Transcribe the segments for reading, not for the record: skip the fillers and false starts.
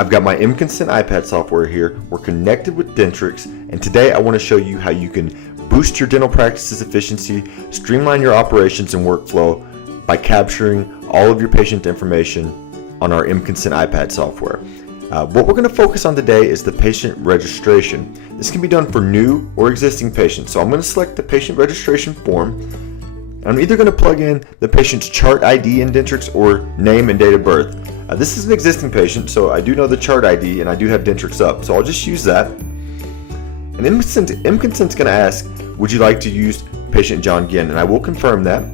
I've got my mConsent iPad software here. We're connected with Dentrix, and today I want to show you how you can boost your dental practice's efficiency, streamline your operations and workflow by capturing all of your patient information on our mConsent iPad software. What we're going to focus on today is the patient registration. This can be done for new or existing patients. So I'm going to select the patient registration form. I'm either going to plug in the patient's chart ID in Dentrix or name and date of birth. This is an existing patient, so I do know the chart ID and I do have Dentrix up, so I'll just use that. And mConsent is going to ask, would you like to use patient John Ginn? And I will confirm that.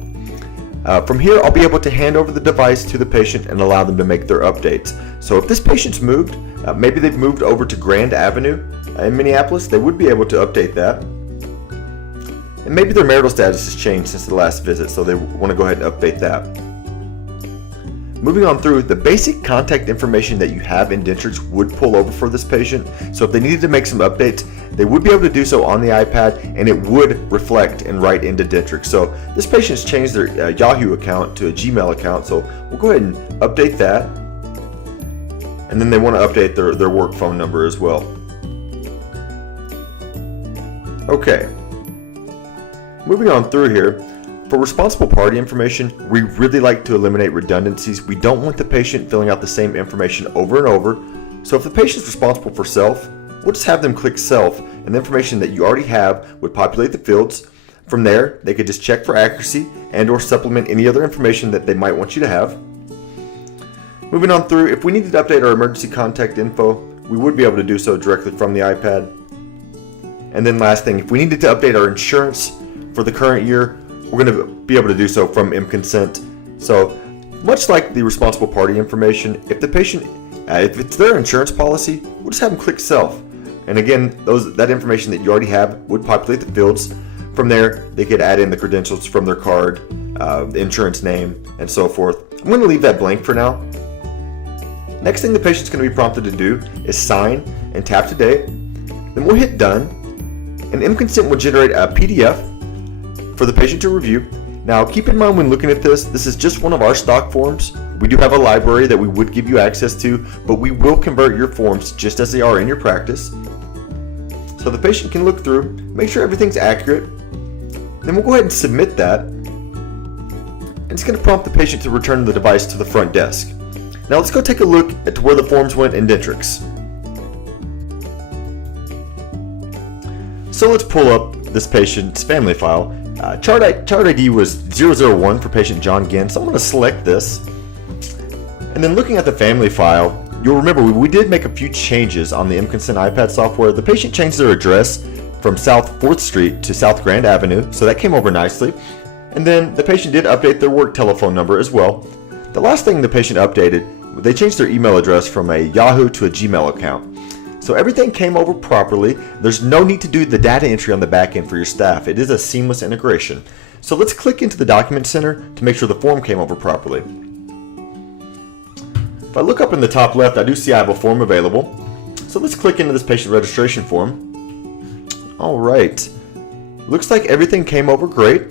From here, I'll be able to hand over the device to the patient and allow them to make their updates. So if this patient's moved, maybe they've moved over to Grand Avenue in Minneapolis, they would be able to update that. And maybe their marital status has changed since the last visit, so they want to go ahead and update that. Moving on through, the basic contact information that you have in Dentrix would pull over for this patient. So if they needed to make some updates, they would be able to do so on the iPad, and it would reflect and write into Dentrix. So this patient's changed their Yahoo account to a Gmail account, so we'll go ahead and update that. And then they want to update their work phone number as well. Okay. Moving on through here. For responsible party information, we really like to eliminate redundancies. We don't want the patient filling out the same information over and over. So if the patient's responsible for self, we'll just have them click self, and the information that you already have would populate the fields. From there, they could just check for accuracy and or supplement any other information that they might want you to have. Moving on through, if we needed to update our emergency contact info, we would be able to do so directly from the iPad. And then last thing, if we needed to update our insurance for the current year, we're going to be able to do so from mConsent. So much like the responsible party information, if the patient, if it's their insurance policy, we'll just have them click self. And again, that information that you already have would populate the fields. From there, they could add in the credentials from their card, the insurance name, and so forth. I'm going to leave that blank for now. Next thing the patient's going to be prompted to do is sign and tap to date. Then we'll hit done, and mConsent will generate a PDF for the patient to review. Now keep in mind when looking at this is just one of our stock forms. We do have a library that we would give you access to, but we will convert your forms just as they are in your practice. So the patient can look through, make sure everything's accurate. Then we'll go ahead and submit that. And it's going to prompt the patient to return the device to the front desk. Now let's go take a look at where the forms went in Dentrix. So let's pull up this patient's family file. Chart ID was 001 for patient John Ginn, so I'm going to select this. And then looking at the family file, you'll remember we did make a few changes on the mConsent iPad software. The patient changed their address from South 4th Street to South Grand Avenue, so that came over nicely. And then the patient did update their work telephone number as well. The last thing the patient updated, they changed their email address from a Yahoo to a Gmail account. So everything came over properly. There's no need to do the data entry on the back end for your staff. It is a seamless integration. So let's click into the Document Center to make sure the form came over properly. If I look up in the top left, I do see I have a form available. So let's click into this patient registration form. All right. Looks like everything came over great.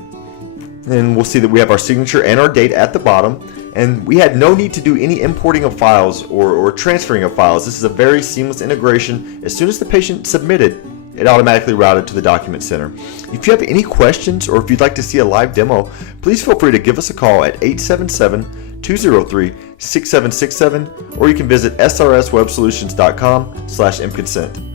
And we'll see that we have our signature and our date at the bottom. And we had no need to do any importing of files or transferring of files. This is a very seamless integration. As soon as the patient submitted, it automatically routed to the Document Center. If you have any questions or if you'd like to see a live demo, please feel free to give us a call at 877-203-6767, or you can visit srswebsolutions.com/mConsent.